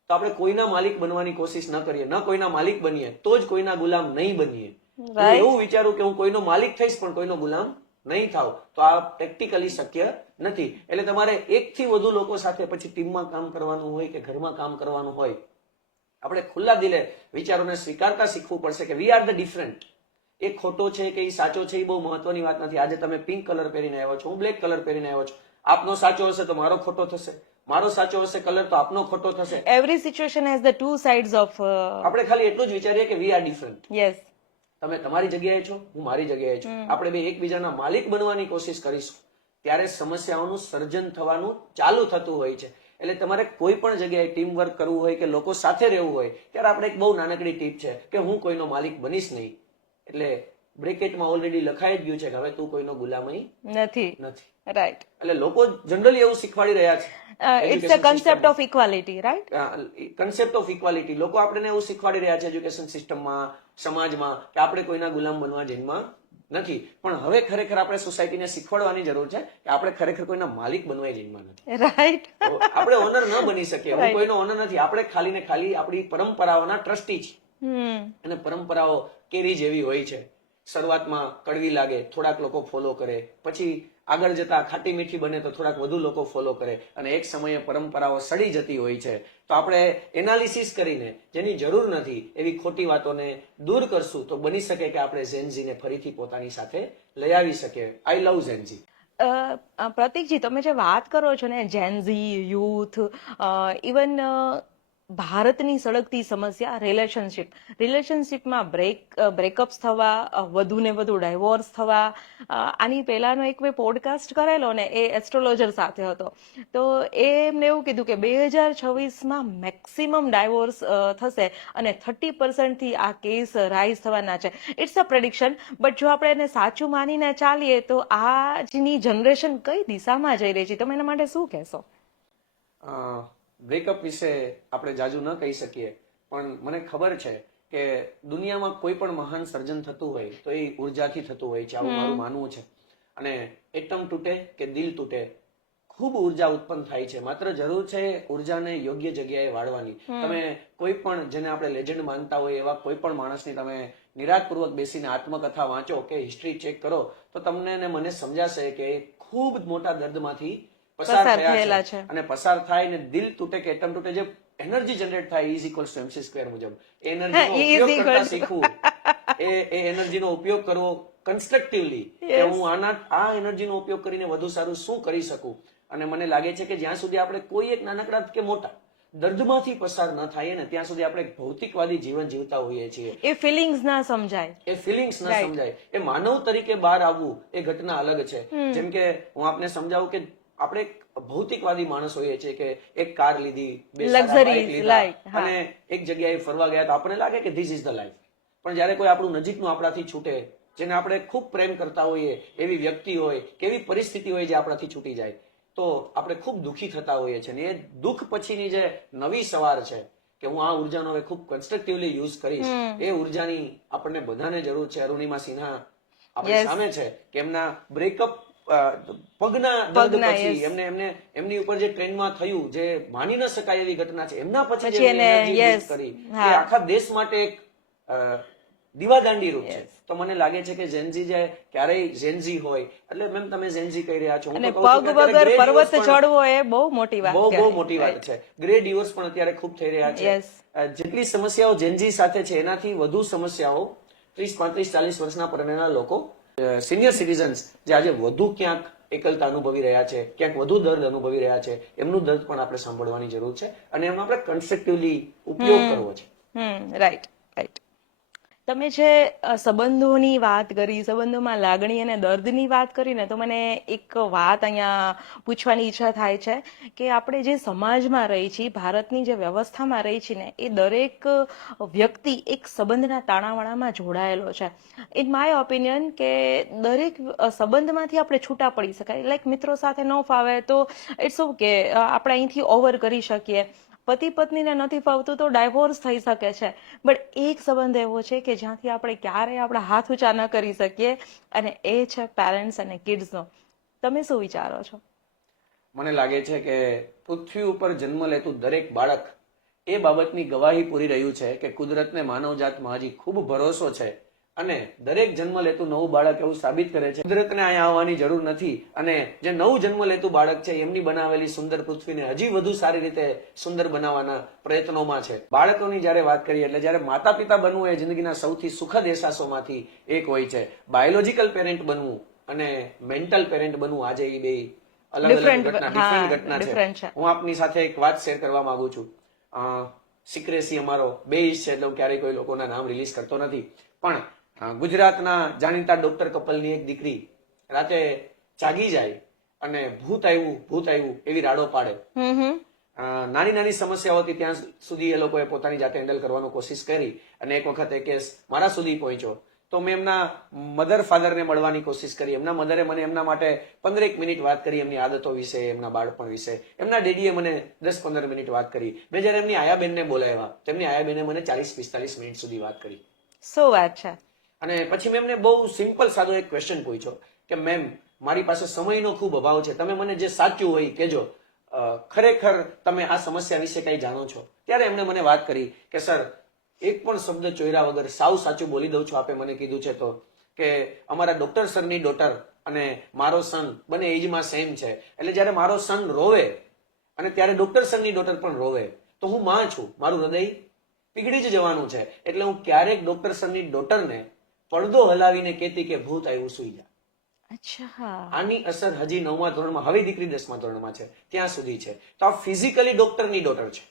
તો આપણે કોઈના માલિક બનવાની કોશિશ ન કરીએ, ન કોઈના માલિક બનીએ તો જ કોઈના ગુલામ નહીં બનીએ. હું એવું વિચારું કે હું કોઈનો માલિક થઈશ પણ કોઈનો ગુલામ નહીં થાવ, તો આ પ્રેક્ટિકલી શક્ય નથી. એટલે તમારે એકથી વધુ લોકો સાથે પછી ટીમમાં કામ કરવાનું હોય કે ઘરમાં કામ કરવાનું હોય, આપણે ખુલ્લા દિલે વિચારોને સ્વીકારતા શીખવું પડશે કે વી આર ધ ડિફરન્ટ. એ ખોટો છે કે એ સાચો છે એ બહુ મહત્વની વાત નથી. આજે તમે પિંક કલર પહેરીને આવ્યો છો, હું બ્લેક કલર પહેરીને આવ્યો છું. આપનો સાચો હશે તો મારો ખોટો થશે, મારો સાચો હશે કલર તો આપનો ખોટો થશે. Every situation has the two sides of. આપણે ખાલી એટલું જ વિચારીએ કે વી આર ડિફરન્ટ. યસ, તમે તમારી જગ્યાએ છો, હું મારી જગ્યાએ છું. આપણે બે એકબીજાના માલિક બનવાની કોશિશ કરીશું ત્યારે સમસ્યાઓનું સર્જન થવાનું ચાલુ થતું હોય છે. એટલે તમારે કોઈ પણ જગ્યાએ ટીમ વર્ક કરવું હોય કે લોકો સાથે રહેવું હોય ત્યારે આપણે એક બહુ નાનકડી ટીપ છે કે હું કોઈનો માલિક બનીશ નહીં. એટલે બ્રેકેટમાં ઓલરેડી લખાઈ જ ગયું છે કે હવે તું કોઈનો ગુલામી નથી. નથી. રાઈટ. એટલે લોકો જનરલી એવું શીખવાડી રહ્યા છે. It's a concept of equality, right? Concept of equality લોકો આપણને એવું શીખવાડી રહ્યા છે એજ્યુકેશન સિસ્ટમમાં, સમાજમાં, કે આપણે કોઈના ગુલામ બનવા જન્મમાં નથી. પણ હવે ખરેખર આપણે સોસાયટીને શીખવાડવાની જરૂર છે કે આપણે ખરેખર કોઈના માલિક બનવા જન્મમાં નથી. રાઈટ. તો આપણે ઓનર ન બની શકીએ. હું કોઈનો ઓનર નથી. આપણે ખાલી ને ખાલી આપણી પરંપરાઓના ટ્રસ્ટી છીએ. અને પરંપરાઓ કેરી જેવી હોય છે. શરૂઆતમાં કડવી લાગે, થોડાક લોકો ફોલો કરે, પછી આગળ જતા ખાટી મીઠી બને તો થોડાક વધુ લોકો ફોલો કરે, અને એક સમયે પરંપરાઓ સડી જતી હોય છે. તો આપણે એનાલિસિસ કરીને જેની જરૂર નથી એવી ખોટી વાતોને દૂર કરશું તો બની શકે કે આપણે ઝેનઝીને ફરીથી પોતાની સાથે લઈ આવી શકીએ. આઈ લવ ઝેનઝી. પ્રતીકજી, તમે જે વાત કરો છો ને, જેનઝી યુથ, ઇવન ભારતની સળગતી સમસ્યા રિલેશનશિપમાં બ્રેકઅપ્સ થવા, વધુ ને વધુ ડાયવોર્સ થવા. આની પહેલાનો એક મેં પોડકાસ્ટ કરેલો ને, એ એસ્ટ્રોલોજર સાથે હતો. તો એમને એવું કીધું કે 2026માં મેક્સિમમ ડાયવોર્સ થશે અને 30% થી આ કેસ રાઇઝ થવાના છે. ઇટ્સ અ પ્રેડિક્શન, બટ જો આપણે એને સાચું માનીને ચાલીએ તો આજની જનરેશન કઈ દિશામાં જઈ રહી છે? તમે એના માટે શું કહેશો? બ્રેકઅપ વિશે આપણે જાજુ ન કહી શકીએ, પણ મને ખબર છે કે દુનિયામાં કોઈ પણ મહાન સર્જન થતું હોય તો એ ઉર્જાથી થતું હોય છે, આવું મારું માનવું છે. અને એટમ તૂટે કે દિલ તૂટે, ખૂબ ઉર્જા ઉત્પન્ન થાય છે. માત્ર જરૂર છે ઉર્જાને યોગ્ય જગ્યાએ વાળવાની. તમે કોઈ પણ જેને આપણે લેજન્ડ માનતા હોય એવા કોઈ પણ માણસની તમે નિરાતપૂર્વક બેસીને આત્મકથા વાંચો કે હિસ્ટ્રી ચેક કરો તો તમને ને મને સમજાશે કે ખૂબ મોટા દર્દમાંથી પસાર થયા છે. અને પસાર થાય ને દિલ તૂટે કે એટમ તૂટે, જે એનર્જી જનરેટ થાય is equals to MC square મુજબ એ એનર્જીનો ઉપયોગ કરતા શીખવું, એ એનર્જીનો ઉપયોગ કરવો કન્સ્ટ્રક્ટિવલી, કે હું આ એનર્જીનો ઉપયોગ કરીને વધુ સારું શું કરી શકું. અને મને લાગે છે કે જ્યાં સુધી આપણે કોઈ એક નાનકડા કે મોટા દર્દમાંથી પસાર ન થાય ને ત્યાં સુધી આપણે એક ભૌતિકવાદી જીવન જીવતા હોઈએ છીએ. એ ફિલિંગ્સ ના સમજાય, એ માનવ તરીકે બહાર આવવું એ ઘટના અલગ છે. જેમ કે હું આપને સમજાવું કે આપણે એક ભૌતિકવાદી માણસ હોઈએ છીએ કે એક કાર લીધી, બે સારા બાઇક લીધા અને એક જગ્યાએ ફરવા ગયા તો આપણને લાગે કે ધીસ ઇઝ ધ લાઈફ. પણ જયારે કોઈ આપણું નજીકનું આપણાથી છૂટે, જેને આપણે ખૂબ પ્રેમ કરતા હોઈએ, એવી વ્યક્તિ હોય કે એવી પરિસ્થિતિ હોય જે આપણાથી છૂટી જાય, તો આપણે ખૂબ દુઃખી થતા હોઈએ છીએ. અને એ દુઃખ પછીની જે નવી સવાર છે કે હું આ ઉર્જાનો હવે ખૂબ કન્સ્ટ્રક્ટિવલી યુઝ કરીશ, એ ઉર્જાની આપણને બધાને જરૂર છે. અરુણિમા સિન્હા આપણી સામે છે કે એમના બ્રેકઅપ પગના દર્દ પછી એમની ઉપર જે ટ્રેનમાં થયું, જે માની ન શકાય એવી ઘટના છે, એમના પછી જે એનર્જી યુઝ કરી એ આખા દેશ માટે એક દીવાદાંડી રૂપ છે. તો મને લાગે છે કે ઝેનઝી જે ક્યારેય ઝેનઝી હોય, એટલે મેમ તમે ઝેનઝી કહી રહ્યા છો, અને પગ વગર પર્વત ચડવો એ બહુ મોટી વાત, બહુ મોટી વાત છે. ગ્રે ડિવોર્સ પણ અત્યારે ખૂબ થઈ રહ્યા છે. જેટલી સમસ્યાઓ ઝેનઝી સાથે છે એનાથી વધુ સમસ્યાઓ 30, 35, 40 વર્ષના પરણેલા લોકો, સિનિયર સિટીઝન્સ જે આજે વધુ ક્યાંક એકલતા અનુભવી રહ્યા છે, ક્યાંક વધુ દર્દ અનુભવી રહ્યા છે, એમનું દર્દ પણ આપણે સાંભળવાની જરૂર છે અને એનો આપણે કન્સ્ટ્રક્ટિવલી ઉપયોગ કરવો છે. Right, right. તમે જે સંબંધોની વાત કરી, સંબંધોમાં લાગણી અને દર્દની વાત કરીને, તો મને એક વાત અહીંયા પૂછવાની ઈચ્છા થાય છે કે આપણે જે સમાજમાં રહી છીએ, ભારતની જે વ્યવસ્થામાં રહી છીએ ને, એ દરેક વ્યક્તિ એક સંબંધના તાણાવાણામાં જોડાયેલો છે. ઇન માય ઓપિનિયન કે દરેક સંબંધમાંથી આપણે છૂટા પડી શકાય. લાઈક મિત્રો સાથે ન ફાવે તો ઇટ્સ ઓકે, આપણે અહીંથી ઓવર કરી શકીએ. પતિ પત્નીને નથી ફાવતું તો ડાયવોર્સ થઈ શકે છે. બટ એક સંબંધ એવો છે કે જ્યાંથી આપણે ક્યારેય આપણા હાથ ઊંચા ન કરી શકીએ, અને એ છે પેરેન્ટ્સ અને કિડ્સનો. તમે શું વિચારો છો? મને લાગે છે કે પૃથ્વી ઉપર જન્મ લેતું દરેક બાળક એ બાબતની ગવાહી પૂરી રહ્યું છે કે કુદરતને માનવજાતમાં હજી ખૂબ ભરોસો છે. અને દરેક જન્મ લેતું નવું બાળક એવું સાબિત કરે છે કુદરતને અહીંયા આવવાની જરૂર નથી. અને જે નવું જન્મ લેતું બાળક છે એમની બનાવેલી સુંદર પૃથ્વીને હજી વધુ સારી રીતે સુંદર બનાવવાના પ્રયત્નોમાં છે. બાળકોની જયારે વાત કરીએ એટલે જયારે માતા પિતા બનવું એ જિંદગીના સૌથી સુખદ અહેસાસોમાંથી એક હોય છે. બાયોલોજીકલ પેરેન્ટ બનવું અને મેન્ટલ પેરેન્ટ બનવું, આજે એ બે અલગ અલગ ડિફરન્ટ ઘટના છે. હું આપની સાથે એક વાત શેર કરવા માંગુ છું. સિક્રેસી અમારો બેઇસ છે એટલે હું ક્યારેય કોઈ લોકોના નામ રિલીઝ કરતો નથી. પણ ગુજરાતના જાણીતા ડોક્ટર કપલની એક દીકરી રાતે જાગી જાય અને ભૂત આવ્યું એવી રાડો પાડે. નાની નાની સમસ્યાઓ હતી ત્યાં સુધી એ લોકોએ પોતાની જાતે હેન્ડલ કરવાનો કોશિશ કરી અને એક વખત એ કેસ મારા સુધી પહોંચ્યો તો મેં એમના મધર ફાધરને મળવાની કોશિશ કરી. એમના મધરે મને એમના માટે 15 મિનિટ વાત કરી, એમની આદતો વિશે, એમના બાળપણ વિશે. એમના ડેડીએ મને 10-15 મિનિટ વાત કરી. મેં જયારે એમની આયાબેનને બોલાવ્યા, તેમની આયાબેને મને 40-45 મિનિટ સુધી વાત કરી. શું વાત છે. અને પછી મેં એમને બહુ સિમ્પલ સાદો એક ક્વેશ્ચન પૂછ્યો કે મેમ, મારી પાસે સમયનો ખૂબ અભાવ છે, તમે મને જે સાચું હોય કહેજો, ખરેખર તમે આ સમસ્યા વિશે કઈ જાણો છો? ત્યારે એમણે મને વાત કરી કે સર, એક પણ શબ્દ ચોર્યા વગર સાવ સાચું બોલી દઉં છું, આપે મને કીધું છે તો, કે અમારા ડોક્ટર સરની ડોટર અને મારો સન બંને એજમાં સેમ છે, એટલે જયારે મારો સન રોવે અને ત્યારે ડોક્ટર સરની ડોટર પણ રોવે તો હું માં છું, મારું હૃદય પીગળી જ જવાનું છે. એટલે હું ક્યારેક ડોક્ટર સરની ડોટરને પડદો હલાવીને કહેતી કે ભૂત આવ્યું, સુઈ જા. અચ્છા. આની અસર હજી 9મા ધોરણમાં, હવે દીકરી 10મા ધોરણમાં છે, ત્યાં સુધી છે. તો આ ફિઝિકલી ડોક્ટરની ડોટર છે,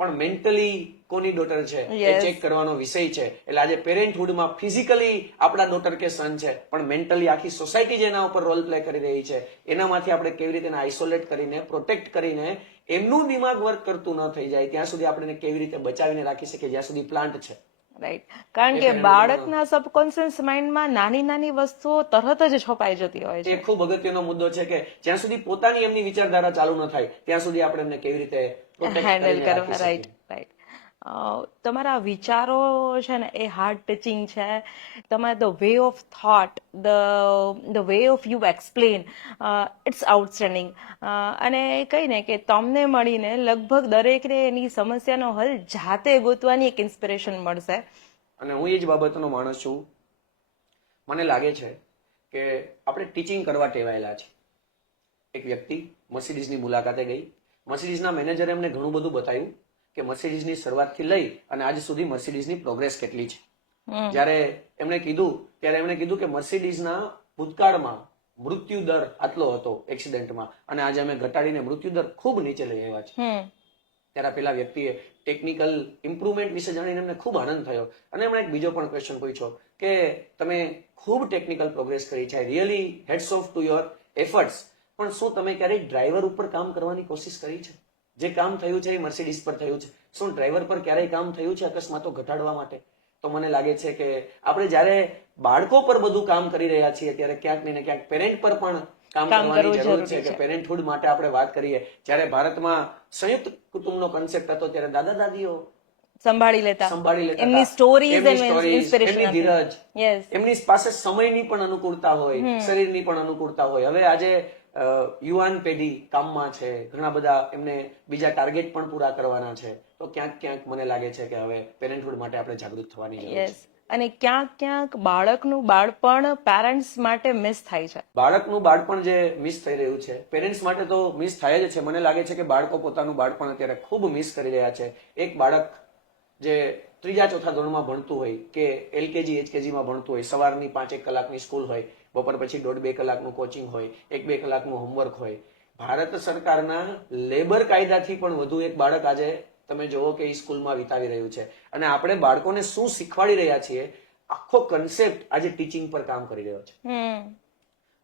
પણ મેન્ટલી કોની ડોટર છે એ ચેક કરવાનો વિષય છે. એટલે આજે પેરેન્ટહુડમાં ફિઝિકલી આપણા ડોટર કે સન છે, પણ મેન્ટલી આખી સોસાયટી જેના ઉપર રોલ પ્લે કરી રહી છે, એનામાંથી આપણે કેવી રીતે આઇસોલેટ કરીને, પ્રોટેક્ટ કરીને, એમનું દિમાગ વર્ક કરતું ન થઈ જાય ત્યાં સુધી આપણે એને કેવી રીતે બચાવીને રાખી શકીએ, જ્યાં સુધી પ્લાન્ટ છે. રાઈટ. કારણ કે બાળકના સબકોન્શિયસ માઇન્ડમાં નાની નાની વસ્તુઓ તરત જ છપાઈ જતી હોય છે. એ ખૂબ અગત્યનો મુદ્દો છે કે જ્યાં સુધી પોતાની એમની વિચારધારા ચાલુ ન થાય ત્યાં સુધી આપણે એમને કેવી રીતે હેન્ડલ કરવા. Right right. તમારા વિચારો છે ને એ હાર્ટ ટચિંગ છે. તમારા the way of thought, the way of you explain, it's outstanding. અને કહીને કે તમને મળીને લગભગ દરેકને એની સમસ્યાનો હલ જાતે ગોતવાની એક ઇન્સ્પિરેશન મળશે. અને હું એ જ બાબતનો માણસ છું. મને લાગે છે કે આપણે ટીચિંગ કરવા ટેવાયેલા છે. એક વ્યક્તિ મર્સિડીઝની મુલાકાતે ગઈ, મર્સિડીઝના મેનેજરે એમને ઘણું બધું બતાવ્યું કે મર્સિડીઝની શરૂઆતથી લઈ અને આજ સુધી મર્સિડીઝની પ્રોગ્રેસ કેટલી છે. જ્યારે એમણે કીધું ત્યારે એમણે કીધું કે મર્સિડીઝના ભૂતકાળમાં મૃત્યુ દર આટલો હતો એક્સિડન્ટમાં, અને આજે અમે ઘટાડીને મૃત્યુ દર ખૂબ નીચે લઈ આવ્યા છે. ત્યારે પેલા વ્યક્તિએ ટેકનિકલ ઇમ્પ્રુવમેન્ટ વિશે જાણીને એમને ખૂબ આનંદ થયો, અને એમણે એક બીજો પણ ક્વેશ્ચન પૂછ્યો કે તમે ખૂબ ટેકનિકલ પ્રોગ્રેસ કરી છે, really heads of to your efforts, પણ શું તમે ક્યારેય ડ્રાઈવર ઉપર કામ કરવાની કોશિશ કરી છે? જે કામ થયું છે એ મર્સિડીઝ પર થયું છે, શું ડ્રાઈવર પર ક્યારેય કામ થયું છે અકસ્માતો ઘટાડવા માટે? તો મને લાગે છે કે આપણે જ્યારે બાળકો પર બધું કામ કરી રહ્યા છીએ ત્યારે ક્યાંક ને ક્યાંક પેરેન્ટ પર પણ કામ કરવાની જરૂર છે. કે પેરેન્ટહુડ માટે આપણે વાત કરીએ, જ્યારે ભારતમાં સંયુક્ત કુટુંબનો કન્સેપ્ટ હતો ત્યારે દાદા દાદીઓ સંભાળી લેતા, એમની સ્ટોરીઝ, એમની ધીરજ, એમની પાસે સમયની પણ અનુકૂળતા હોય, શરીરની પણ અનુકૂળતા હોય. હવે આજે યુવાન પેઢી કામમાં છે, ઘણા બધા એમને બીજા ટાર્ગેટ પણ પૂરા કરવાના છે, તો ક્યાંક ક્યાંક મને લાગે છે કે હવે પેરેન્ટહુડ માટે આપણે જાગૃત થવાની જરૂર છે. અને ક્યાંક ક્યાંક બાળકનું બાળપણ પેરેન્ટ્સ માટે મિસ થાય છે. બાળકનું બાળપણ જે મિસ થઈ રહ્યું છે, પેરેન્ટ્સ માટે તો મિસ થાય જ છે. મને લાગે છે કે બાળકો પોતાનું બાળપણ અત્યારે ખૂબ મિસ કરી રહ્યા છે. એક બાળક જે 3-4 ધોરણમાં ભણતું હોય કે LKG HKGમાં ભણતું હોય, સવારની 5-1 કલાકની સ્કૂલ હોય, બપોર પછી 1.5-2 કલાકનું કોચિંગ હોય, 1-2 કલાકનું હોમવર્ક હોય, ભારત સરકારના લેબર કાયદાથી પણ વધુ એક બાળક આજે તમે જોવો કે એ સ્કૂલમાં વિતાવી રહ્યું છે. અને આપણે બાળકોને શું શીખવાડી રહ્યા છીએ, આખો કન્સેપ્ટ આજે ટીચિંગ પર કામ કરી રહ્યો છે.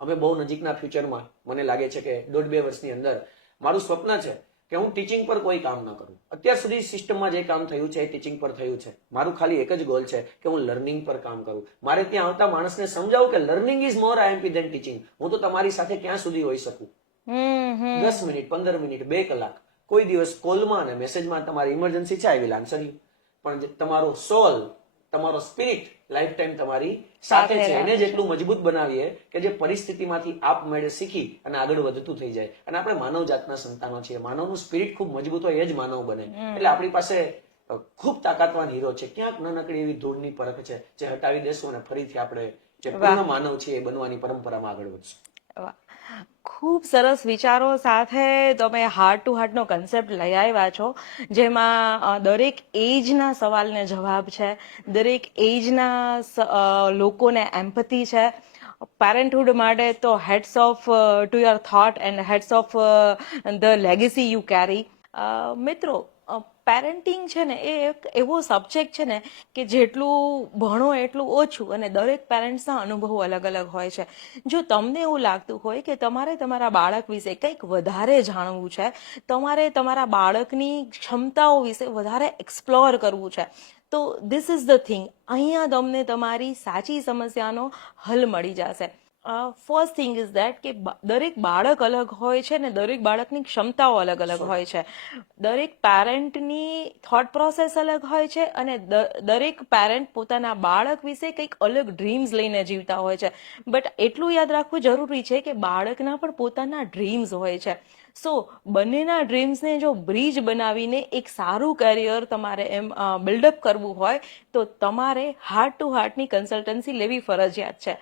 હવે બહુ નજીકના ફ્યુચરમાં મને લાગે છે કે 1.5-2 વર્ષની અંદર મારું સ્વપ્ન છે કે હું ટીચિંગ પર કોઈ કામ ન કરું. અત્યાર સુધી સિસ્ટમમાં જે કામ થયું છે એ ટીચિંગ પર થયું છે. મારું ખાલી એક જ ગોલ છે કે હું લર્નિંગ પર કામ કરું. મારે ત્યાં આવતા માણસને સમજાવું કે learning is more IMP than teaching. હું તો તમારી સાથે ક્યાં સુધી હોઈ શકું, 10 મિનિટ, 15 મિનિટ, 2 કલાક, કોઈ દિવસ કોલમાં અને મેસેજમાં તમારી ઇમરજન્સી છે, આઈ વિલ આન્સર યુ, પણ તમારો સોલ, તમારો સ્પિરિટ લાઈફ ટાઈમ તમારી સાથે છે. એને જેટલું મજબૂત બનાવીએ કે જે પરિસ્થિતિમાંથી આપમેળે શીખી અને આગળ વધતું થઈ જાય. અને આપણે માનવ જાતના સંતાનો છીએ, માનવનું સ્પિરિટ ખૂબ મજબૂત હોય એ જ માનવ બને. એટલે આપણી પાસે ખૂબ તાકાતવાન હીરો છે. ક્યાંક નાનકડી એવી ધૂળની પરખ છે જે હટાવી દેશું અને ફરીથી આપણે જે પૂર્ણ માનવ છીએ એ બનવાની પરંપરામાં આગળ વધશું. ખૂબ સરસ વિચારો સાથે તમે હાર્ટ ટુ હાર્ટનો કન્સેપ્ટ લઈ આવ્યા છો, જેમાં દરેક એજના સવાલને જવાબ છે, દરેક એજના લોકોને એમ્પથી છે. પેરેન્ટહુડ માટે તો heads of to your thought and heads of the legacy you કેરી. મિત્રો, પેરેન્ટિંગ છે ને એ એક એવો સબ્જેક્ટ છે ને કે જેટલું ભણો એટલું ઓછું, અને દરેક પેરેન્ટ્સના અનુભવો અલગ અલગ હોય છે. જો તમને એવું લાગતું હોય કે તમારે તમારા બાળક વિશે કંઈક વધારે જાણવું છે, તમારે તમારા બાળકની ક્ષમતાઓ વિશે વધારે એક્સપ્લોર કરવું છે, તો ધીસ ઇઝ ધ થિંગ. અહીંયા તમને તમારી સાચી સમસ્યાનો હલ મળી જશે. ફર્સ્ટ થિંગ ઇઝ દેટ કે દરેક બાળક અલગ હોય છે ને દરેક બાળકની ક્ષમતાઓ અલગ અલગ હોય છે. દરેક પેરેન્ટની થોટ પ્રોસેસ અલગ હોય છે, અને દરેક પેરેન્ટ પોતાના બાળક વિશે કંઈક અલગ ડ્રીમ્સ લઈને જીવતા હોય છે. બટ એટલું યાદ રાખવું જરૂરી છે કે બાળકના પણ પોતાના ડ્રીમ્સ હોય છે. સો બંનેના ડ્રીમ્સને જો બ્રિજ બનાવીને એક સારું કેરિયર તમારે એમ બિલ્ડઅપ કરવું હોય તો તમારે હાર્ટ ટુ હાર્ટની કન્સલ્ટન્સી લેવી ફરજિયાત છે.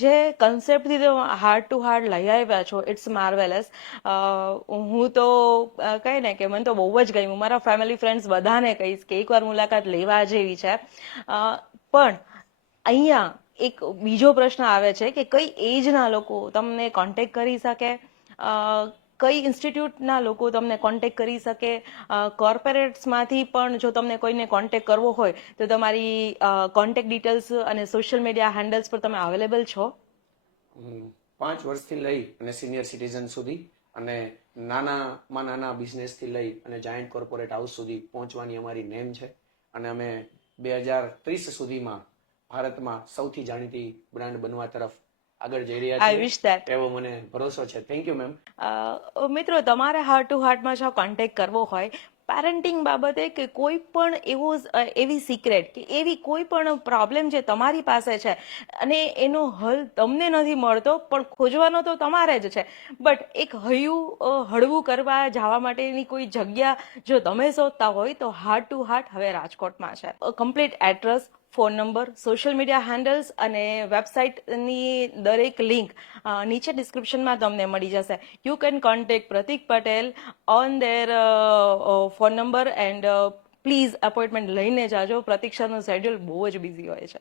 જે કન્સેપ્ટથી તમે હાર્ટ ટુ હાર્ટ લઈ આવ્યા છો, ઇટ્સ માર્વેલસ. હું તો કહે ને કે મને તો બહુ જ ગમ્યું. મારા ફેમિલી ફ્રેન્ડ્સ બધાને કહીશ કે એકવાર મુલાકાત લેવા જેવી છે. પણ અહીંયા એક બીજો પ્રશ્ન આવે છે કે કઈ એજના લોકો તમને કોન્ટેક્ટ કરી શકે, કઈ ઇન્સ્ટિટ્યૂટના લોકો તમને કોન્ટેક્ટ કરી શકે. કોર્પોરેટ્સમાંથી પણ જો તમને કોઈને કોન્ટેક્ટ કરવો હોય તો તમારી કોન્ટેક્ટ ડિટેલ્સ અને સોશિયલ મીડિયા હેન્ડલ્સ પર તમે અવેલેબલ છો? 5 વર્ષથી લઈ અને સિનિયર સિટીઝન સુધી, અને નાના બિઝનેસથી લઈ અને જાયન્ટ કોર્પોરેટ હાઉસ સુધી પહોંચવાની અમારી નેમ છે. અને અમે 2030 સુધીમાં ભારતમાં સૌથી જાણીતી બ્રાન્ડ બનવા તરફ આગળ જઈ રહ્યા આઈ વિશ ધેટ. એવો મને ભરોસો છે. Thank you ma'am. મિત્રો, તમારે હાર્ટ ટુ હાર્ટમાં જો કોન્ટેક્ટ કરવો હોય પેરેન્ટિંગ બાબતે કે કોઈ પણ એવી સિક્રેટ કે એવી કોઈ પણ પ્રોબ્લેમ જે તમારી પાસે છે અને એનો હલ તમને નથી મળતો, પણ ખોજવાનો તો તમારે જ છે, બટ એક હળવું કરવા જવા માટેની કોઈ જગ્યા જો તમે શોધતા હોય તો હાર્ટ ટુ હાર્ટ હવે રાજકોટમાં છે. Complete address, phone number, social media handles અને વેબસાઇટની દરેક લિંક નીચે ડિસ્ક્રિપ્શનમાં તમને મળી જશે. You can contact Pratik Patel on there phone number, and please appointment લઈને જાજો. પ્રતીક્ષાનું શેડ્યુલ બહુ જ બિઝી હોય છે.